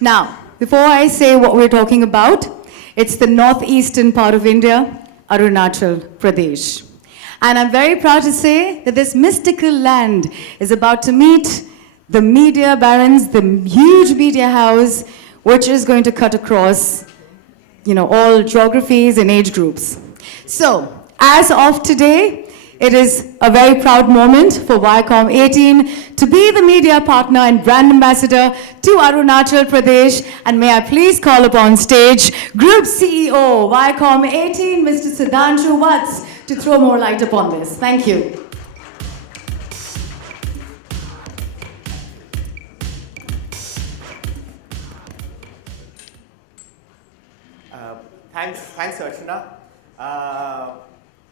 Now, before I say what we're talking about, it's the northeastern part of India, Arunachal Pradesh. And I'm very proud to say that this mystical land is about to meet the media barons, the huge media house, which is going to cut across, all geographies and age groups. So, as of today, it is a very proud moment for Viacom 18 to be the media partner and brand ambassador to Arunachal Pradesh. And may I please call upon stage Group CEO, Viacom 18, Mr. Sudhanshu Vats, to throw more light upon this. Thank you. Thanks, Archana.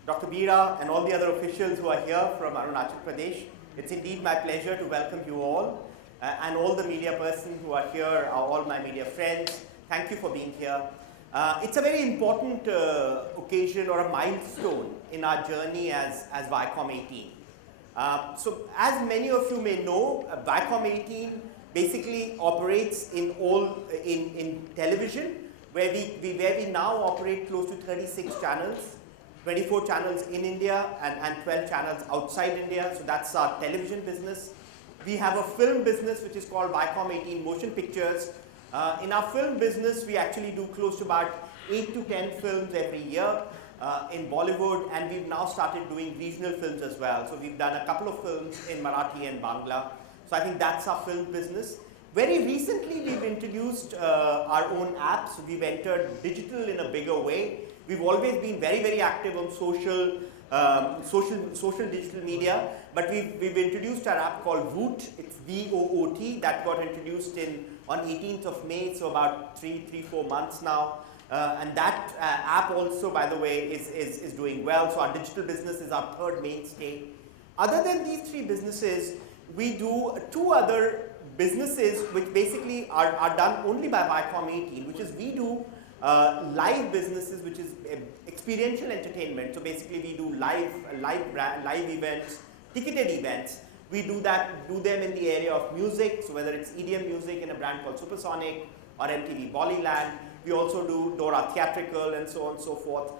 Dr. Bira and all the other officials who are here from Arunachal Pradesh. It's indeed my pleasure to welcome you all and all the media persons who are here, all my media friends. Thank you for being here. It's a very important occasion or a milestone in our journey as Viacom 18. So as many of you may know, Viacom 18 basically operates in television, where we now operate close to 36 channels, 24 channels in India and 12 channels outside India. So that's our television business. We have a film business which is called Viacom 18 Motion Pictures. In our film business, we actually do close to about 8 to 10 films every year in Bollywood, and we've now started doing regional films as well. So we've done a couple of films in Marathi and Bangla. So I think that's our film business. Very recently, we've introduced our own apps. We've entered digital in a bigger way. We've always been very, very active on social digital media, but we've introduced our app called Voot. It's VOOT, that got introduced on 18th of May, so about 3-4 months now. And that app also, by the way, is doing well. So our digital business is our third mainstay. Other than these three businesses, we do two other businesses which basically are done only by Viacom 18, which is we do live businesses, which is experiential entertainment. So basically we do live events, ticketed events. We do them in the area of music, so whether it's EDM music in a brand called Supersonic or MTV Bollyland. We also do Dora Theatrical and so on and so forth.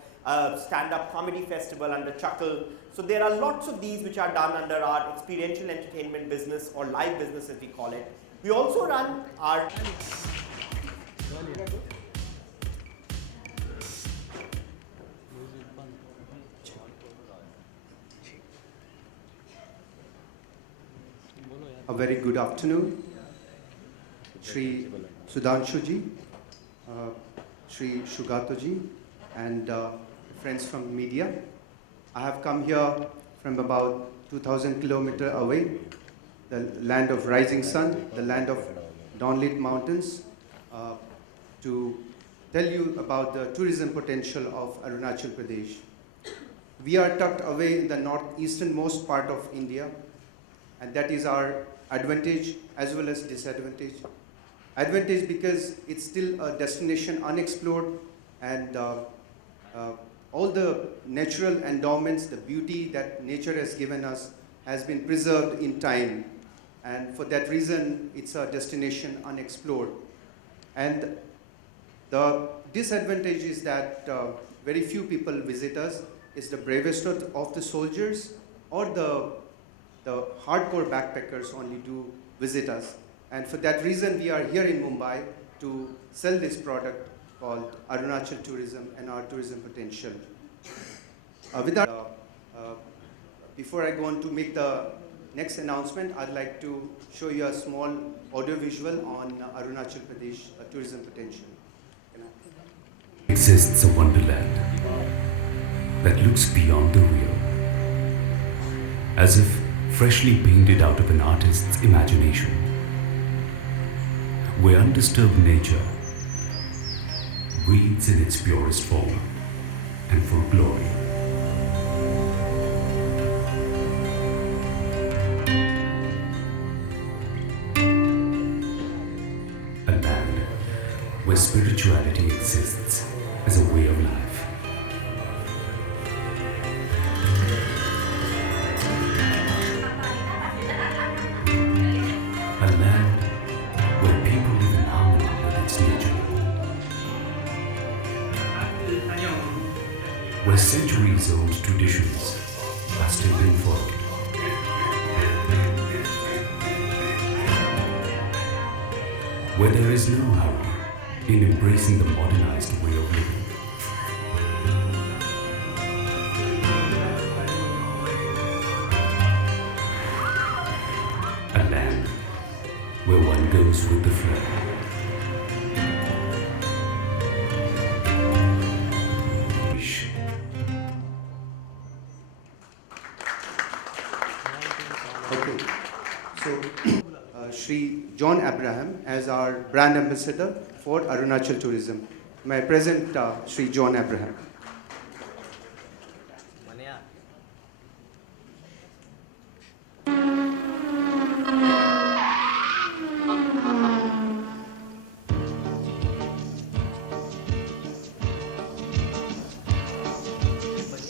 Stand-up comedy festival under Chuckle. So there are lots of these which are done under our experiential entertainment business or live business as we call it. We also run our... A very good afternoon, Shri Sudhanshuji, Shri Shugatoji, and friends from media. I have come here from about 2,000 kilometers away, the land of rising sun, the land of dawnlit mountains, to tell you about the tourism potential of Arunachal Pradesh. We are tucked away in the northeasternmost part of India, and that is our advantage as well as disadvantage. Advantage because it's still a destination unexplored, and all the natural endowments, the beauty that nature has given us has been preserved in time, and for that reason it's a destination unexplored. And the disadvantage is that very few people visit us. It's the bravest of the soldiers or the hardcore backpackers only do visit us. And for that reason, we are here in Mumbai to sell this product called Arunachal Tourism and our tourism potential. Before I go on to make the next announcement, I'd like to show you a small audio visual on Arunachal Pradesh tourism potential. Exists a wonderland that looks beyond the real, as if freshly painted out of an artist's imagination, where undisturbed nature breathes in its purest form and full glory. A land where spirituality exists as a way of life. A land where people live in harmony where centuries-old traditions are still being followed. Where there is no hurry in embracing the modernized way of living. A land where one goes with the flow. Okay, so Shri John Abraham as our brand ambassador for Arunachal tourism. May I present Shri John Abraham.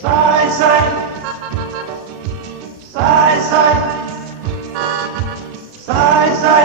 Sai sai, sai sai, sai sai.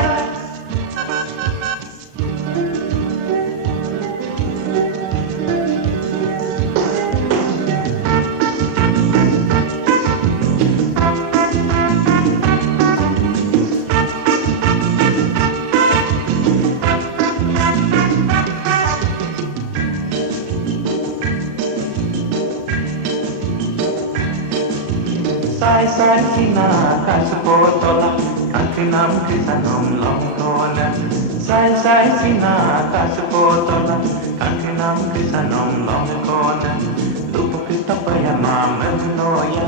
Sai sai sina kaspotola, kantinam kisanam longkona. Sai sai sina kaspotola, kantinam kisanam longkona. Lupa kita paya mama noya,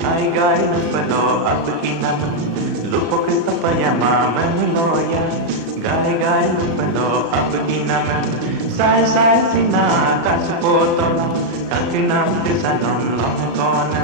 gai gai lupalo apakinam. Lupa kita paya mama noya, gai gai lupalo apakinam. Sai sai sina kaspotola, kantinam kisanam longkona.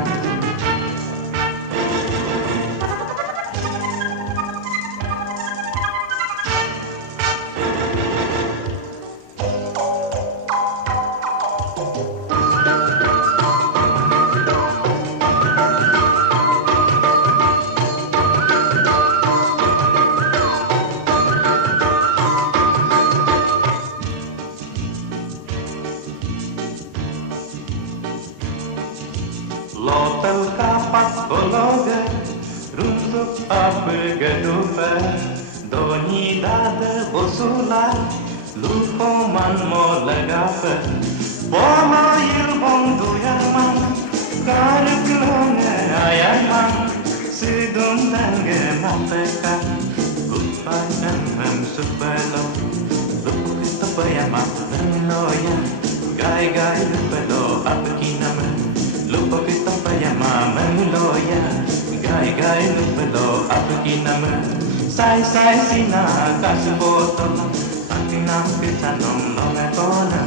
Lotel kapak bologa, runtuk apagadupa, doni dada bosula, lupo man mo lagapa, bomo yilbong duyaman, karaklonga ayaman, sidung tangga mateka, lupakan ham supalo, lupo kita payamak nanoya, gai gai lupalo apakinaman. Lupa kita paya mama loya, gai gai lupalo apakinam. Sai sai sina kaspotola, akinam kisanam longekona.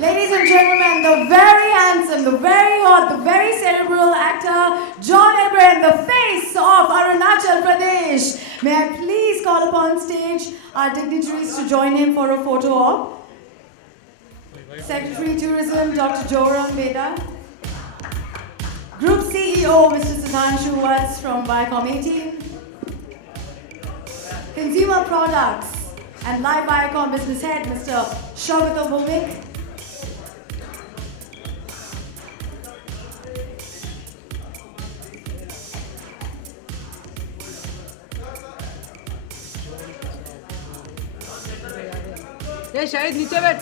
Ladies and gentlemen, the very handsome, the very hot, the very cerebral actor, John Abraham, the face of Arunachal Pradesh. May I please call upon stage our dignitaries to join him for a photo op. Secretary Tourism, Dr. Joram Veda. Group CEO, Mr. Sudhanshu Watts from Viacom 18. Consumer Products and Live Viacom Business Head, Mr. Shogata Bhumik. ये शायद नीचे बैठ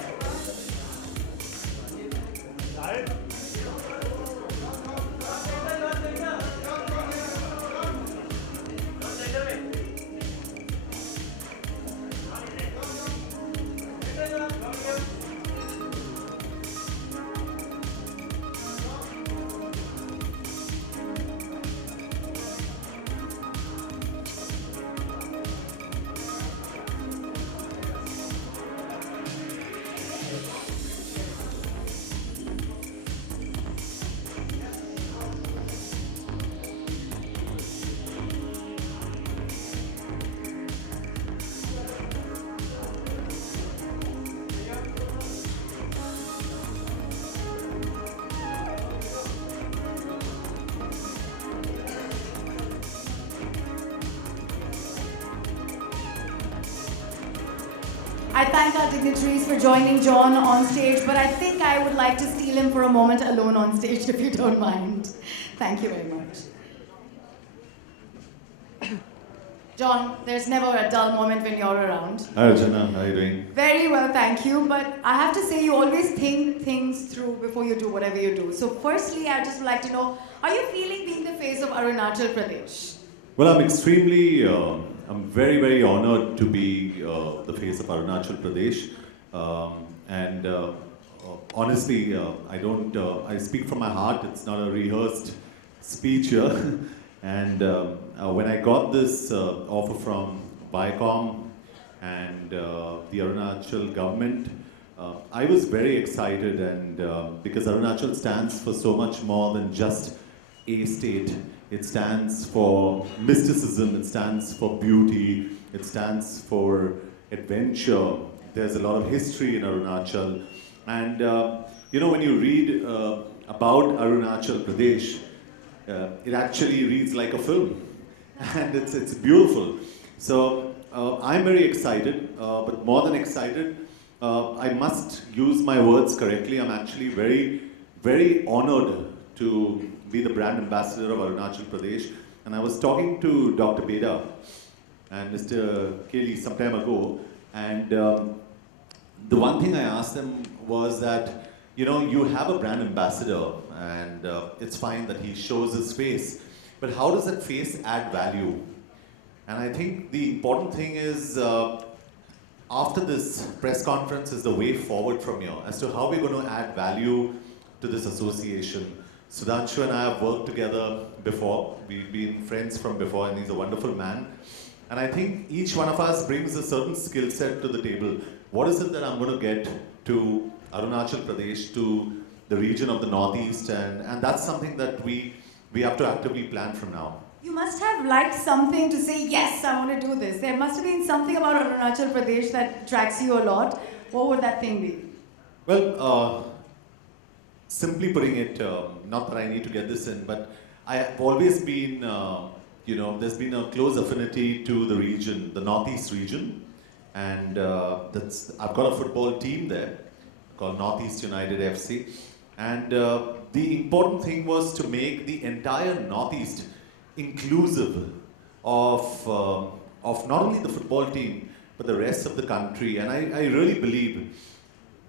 I thank our dignitaries for joining John on stage, but I think I would like to steal him for a moment alone on stage, if you don't mind. Thank you very much. John, there's never a dull moment when you're around. Hi Archana, how are you doing? Very well, thank you. But I have to say, you always think things through before you do whatever you do. So firstly, I'd just like to know, are you feeling being the face of Arunachal Pradesh? Well, I'm very, very honored to be the face of Arunachal Pradesh. Honestly, I speak from my heart. It's not a rehearsed speech here. And when I got this offer from Viacom and the Arunachal government, I was very excited, and because Arunachal stands for so much more than just a state. It stands for mysticism, it stands for beauty, it stands for adventure. There's a lot of history in Arunachal. And when you read about Arunachal Pradesh, it actually reads like a film. And it's beautiful. So I'm very excited, but more than excited, I must use my words correctly. I'm actually very, very honored to be the brand ambassador of Arunachal Pradesh. And I was talking to Dr. Beda and Mr. Kelly some time ago, and the one thing I asked them was that, you have a brand ambassador, and it's fine that he shows his face, but how does that face add value? And I think the important thing is, after this press conference is the way forward from here, as to how we're going to add value to this association. Sudhanshu and I have worked together before. We've been friends from before, and he's a wonderful man. And I think each one of us brings a certain skill set to the table. What is it that I'm going to get to Arunachal Pradesh, to the region of the Northeast? And that's something that we have to actively plan from now. You must have liked something to say, yes, I want to do this. There must have been something about Arunachal Pradesh that attracts you a lot. What would that thing be? Well, simply putting it, not that I need to get this in, but I have always been, there's been a close affinity to the region, the Northeast region. And I've got a football team there called Northeast United FC. And the important thing was to make the entire Northeast inclusive of not only the football team, but the rest of the country. And I really believe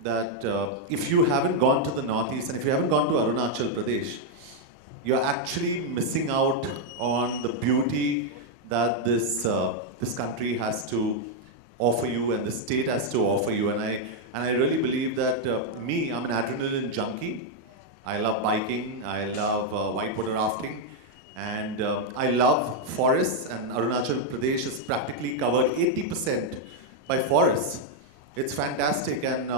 that if you haven't gone to the Northeast and if you haven't gone to Arunachal Pradesh, you're actually missing out on the beauty that this country has to offer you and the state has to offer you. And I really believe that I'm an adrenaline junkie. I love biking, I love whitewater rafting, and I love forests, and Arunachal Pradesh is practically covered 80% by forests. It's fantastic, and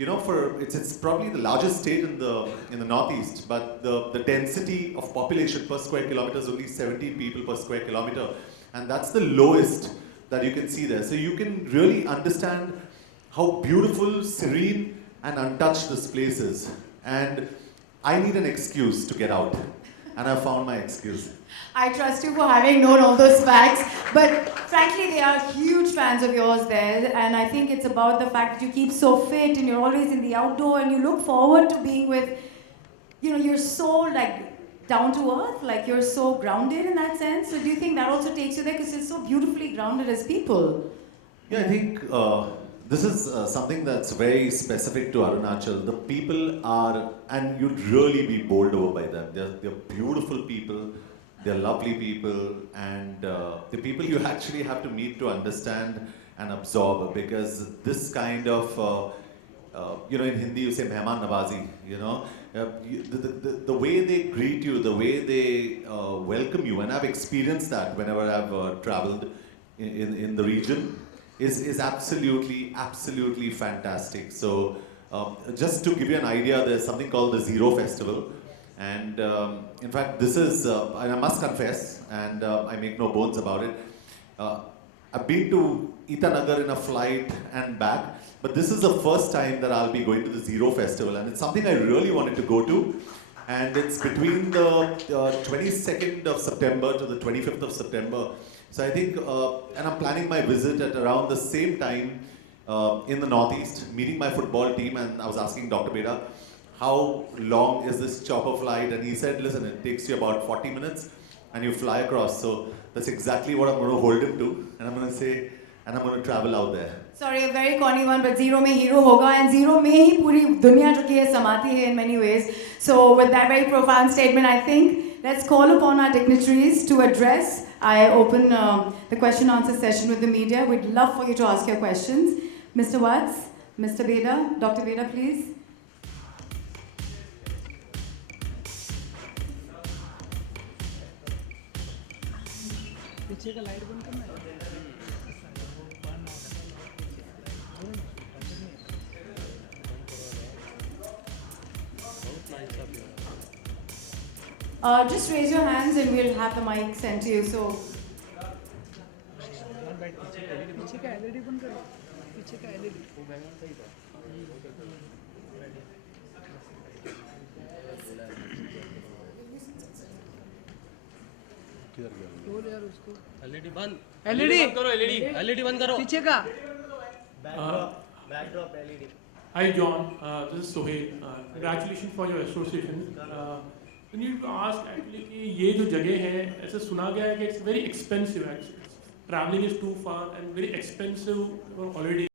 it's probably the largest state in the Northeast, but the density of population per square kilometer is only 17 people per square kilometer, and that's the lowest that you can see there. So you can really understand how beautiful, serene, and untouched this place is. And I need an excuse to get out, and I found my excuse. I trust you for having known all those facts, but frankly, they are huge fans of yours there, and I think it's about the fact that you keep so fit and you're always in the outdoor, and you look forward to being with, you're so down to earth, you're so grounded in that sense. So do you think that also takes you there, because you're so beautifully grounded as people? Yeah, I think this is something that's very specific to Arunachal. The people are, and you'd really be bowled over by them. They're beautiful people, they're lovely people, and the people you actually have to meet to understand and absorb, because this kind of, in Hindi you say mehman nawazi, the way they greet you, the way they welcome you, and I've experienced that whenever I've traveled in the region, is absolutely, absolutely fantastic. So just to give you an idea, there's something called the Zero Festival. And in fact, this is, and I must confess, and I make no bones about it, I've been to Itanagar in a flight and back, but this is the first time that I'll be going to the Zero Festival, and it's something I really wanted to go to. And it's between the 22nd of September to the 25th of September. So I think, and I'm planning my visit at around the same time in the Northeast, meeting my football team, and I was asking Dr. Beda, how long is this chopper flight? And he said, listen, it takes you about 40 minutes and you fly across. So that's exactly what I'm going to hold him to. And I'm going to say, and I'm going to travel out there. Sorry, a very corny one, but zero mein hero hoga, and zero mein hi puri dunya jo ki hai samati hai in many ways. So with that very profound statement, I think let's call upon our dignitaries to address. I open the question answer session with the media. We'd love for you to ask your questions. Mr. Watts, Mr. Beda, Dr. Beda, please. पीछे का light बंद करना है Just raise your hands and we'll have the mic sent to you. So, पीछे का LED बंद करो पीछे का एलईडी यार उसको एलईडी बंद एलईडी करो एलईडी बंद करो पीछे का Backdrop LED. Hi John, this is Sohail. Congratulations for your association. Can you ask actually कि ये जो जगह है ऐसे सुना गया है कि it's very expensive actually. Traveling is too far and very expensive already.